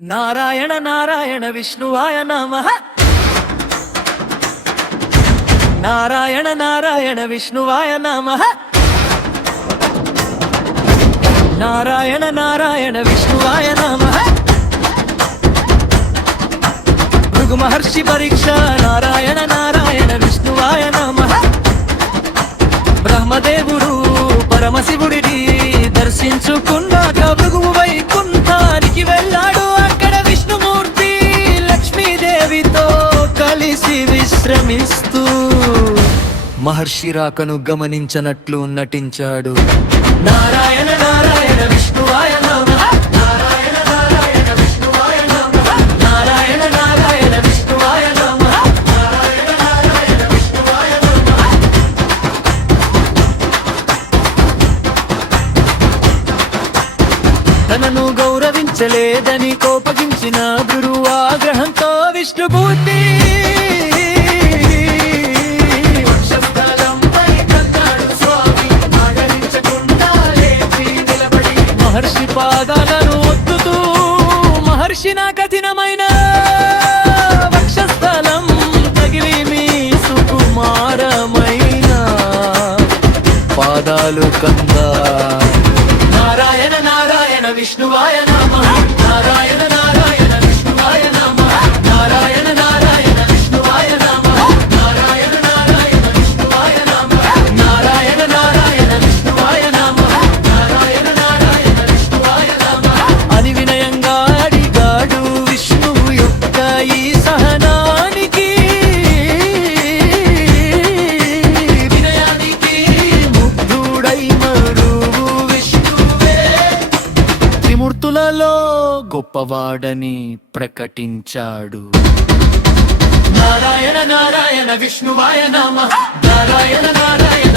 నారాయణ నారాయణ విష్ణువాయ నమః. నారాయణ నారాయణ విష్ణువాయ నమః. నారాయణ నారాయణ విష్ణువాయ నమః. భృగు మహర్షి పరీక్ష నారాయణ నారాయణ విష్ణువాయ నమః. బ్రహ్మదేవుడు పరమశివుడిని దర్శించుకున్నాక భృగువు వైకుంఠానికి వెళ్ళాడు. అక్కడ విష్ణుమూర్తి లక్ష్మీదేవితో కలిసి విశ్రమిస్తూ మహర్షి రాకను గమనించనట్లు నటించాడు. నారాయణ నారాయణ విష్ణువాయ నమః. నారాయణ నారాయణ విష్ణువాయ నమః. నారాయణ నారాయణ విష్ణువాయ నమః. నారాయణ నారాయణ విష్ణువాయ నమః. తనను గౌరవించలేదని కోపగించిన గురువు ఆగ్రహంతో విష్ణుమూర్తి మహర్షి పాదాలను ఒత్తుతూ మహర్షి నా కఠినమైన వక్షస్థలం తగిలి మీ సుకుమారమైన పాదాలు కందా. నారాయణ నారాయణ విష్ణువాయ నమః. నారాయణ నారాయణ విష్ణువాయ నమః. నారాయణ నారాయణ విష్ణువాయ నమః. నారాయణ నారాయణ విష్ణువాయ నమః. నారాయణ నారాయణ విష్ణువాయ నమః. నారాయణ నారాయణ విష్ణువాయ నమః అని వినయంగా అడిగాడు విష్ణువు యొక్క ఈ సహనానికి. వినయానికి ముగ్ధుడై మరువు విష్ణువే త్రిమూర్తులలో గొప్పవాడని ప్రకటించాడు. నారాయణ నారాయణ విష్ణువాయ నమః. నారాయణ నారాయణ